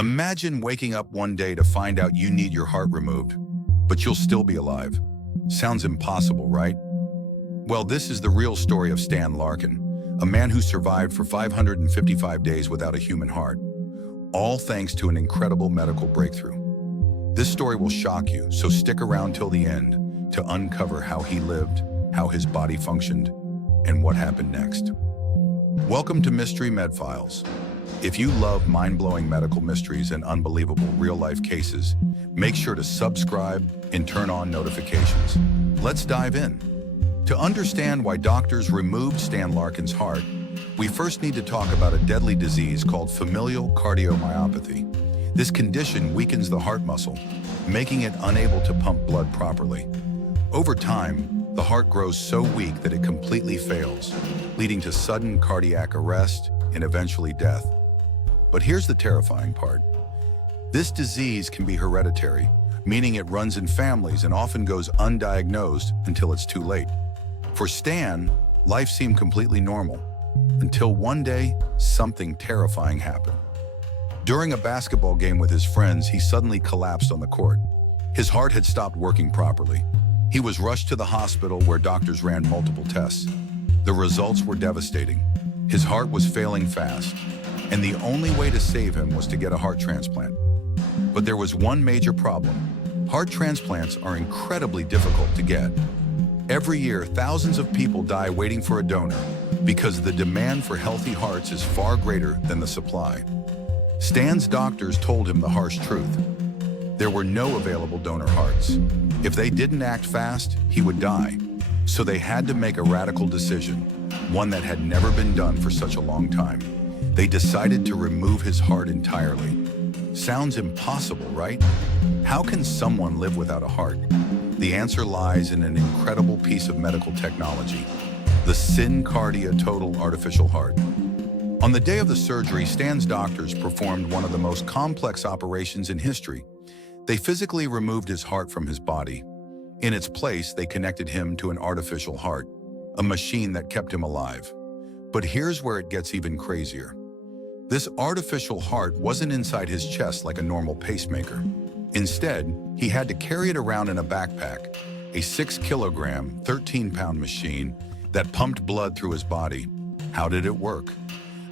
Imagine waking up one day to find out you need your heart removed, but you'll still be alive. Sounds impossible, right? Well, this is the real story of Stan Larkin, a man who survived for 555 days without a human heart, all thanks to an incredible medical breakthrough. This story will shock you, so stick around till the end to uncover how he lived, how his body functioned, and what happened next. Welcome to Mystery Med Files. If you love mind-blowing medical mysteries and unbelievable real-life cases, make sure to subscribe and turn on notifications. Let's dive in. To understand why doctors removed Stan Larkin's heart, we first need to talk about a deadly disease called familial cardiomyopathy. This condition weakens the heart muscle, making it unable to pump blood properly. Over time, the heart grows so weak that it completely fails, leading to sudden cardiac arrest and eventually death. But here's the terrifying part. This disease can be hereditary, meaning it runs in families and often goes undiagnosed until it's too late. For Stan, life seemed completely normal, until one day, something terrifying happened. During a basketball game with his friends, he suddenly collapsed on the court. His heart had stopped working properly. He was rushed to the hospital where doctors ran multiple tests. The results were devastating. His heart was failing fast, and the only way to save him was to get a heart transplant. But there was one major problem. Heart transplants are incredibly difficult to get. Every year, thousands of people die waiting for a donor because the demand for healthy hearts is far greater than the supply. Stan's doctors told him the harsh truth. There were no available donor hearts. If they didn't act fast, he would die. So they had to make a radical decision, one that had never been done for such a long time. They decided to remove his heart entirely. Sounds impossible, right? How can someone live without a heart? The answer lies in an incredible piece of medical technology, the SynCardia Total Artificial Heart. On the day of the surgery, Stan's doctors performed one of the most complex operations in history. They physically removed his heart from his body. In its place, they connected him to an artificial heart, a machine that kept him alive. But here's where it gets even crazier. This artificial heart wasn't inside his chest like a normal pacemaker. Instead, he had to carry it around in a backpack, a 6-kilogram, 13-pound machine that pumped blood through his body. How did it work?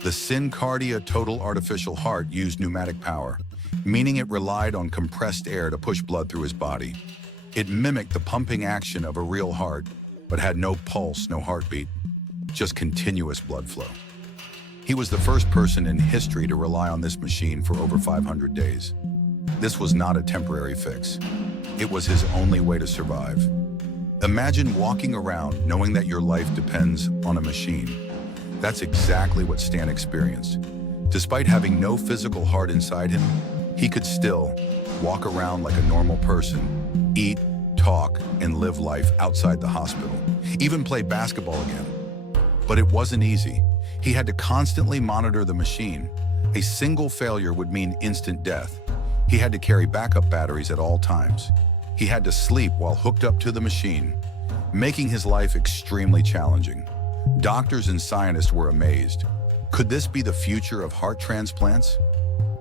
The SynCardia Total Artificial Heart used pneumatic power, meaning it relied on compressed air to push blood through his body. It mimicked the pumping action of a real heart, but had no pulse, no heartbeat, just continuous blood flow. He was the first person in history to rely on this machine for over 500 days. This was not a temporary fix. It was his only way to survive. Imagine walking around knowing that your life depends on a machine. That's exactly what Stan experienced. Despite having no physical heart inside him, he could still walk around like a normal person, eat, talk, and live life outside the hospital, even play basketball again. But it wasn't easy. He had to constantly monitor the machine. A single failure would mean instant death. He had to carry backup batteries at all times. He had to sleep while hooked up to the machine, making his life extremely challenging. Doctors and scientists were amazed. Could this be the future of heart transplants?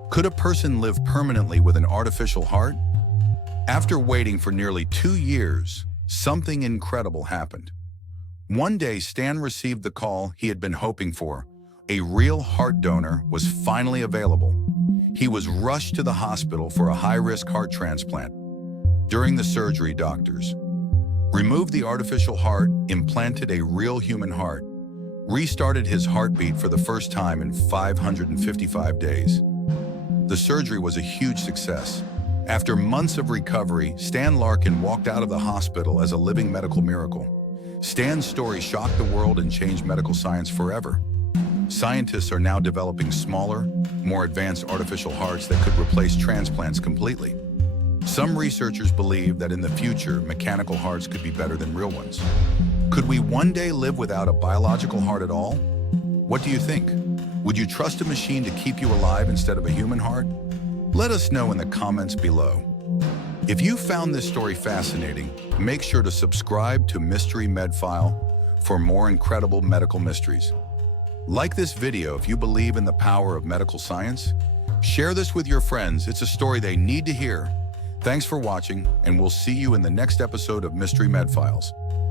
Could a person live permanently with an artificial heart? After waiting for nearly 2 years, something incredible happened. One day, Stan received the call he had been hoping for. A real heart donor was finally available. He was rushed to the hospital for a high-risk heart transplant. During the surgery, doctors removed the artificial heart, implanted a real human heart, restarted his heartbeat for the first time in 555 days. The surgery was a huge success. After months of recovery, Stan Larkin walked out of the hospital as a living medical miracle. Stan's story shocked the world and changed medical science forever. Scientists are now developing smaller, more advanced artificial hearts that could replace transplants completely. Some researchers believe that in the future, mechanical hearts could be better than real ones. Could we one day live without a biological heart at all? What do you think? Would you trust a machine to keep you alive instead of a human heart? Let us know in the comments below. If you found this story fascinating, make sure to subscribe to Mystery Med File for more incredible medical mysteries. Like this video if you believe in the power of medical science. Share this with your friends. It's a story they need to hear. Thanks for watching, and we'll see you in the next episode of Mystery Med Files.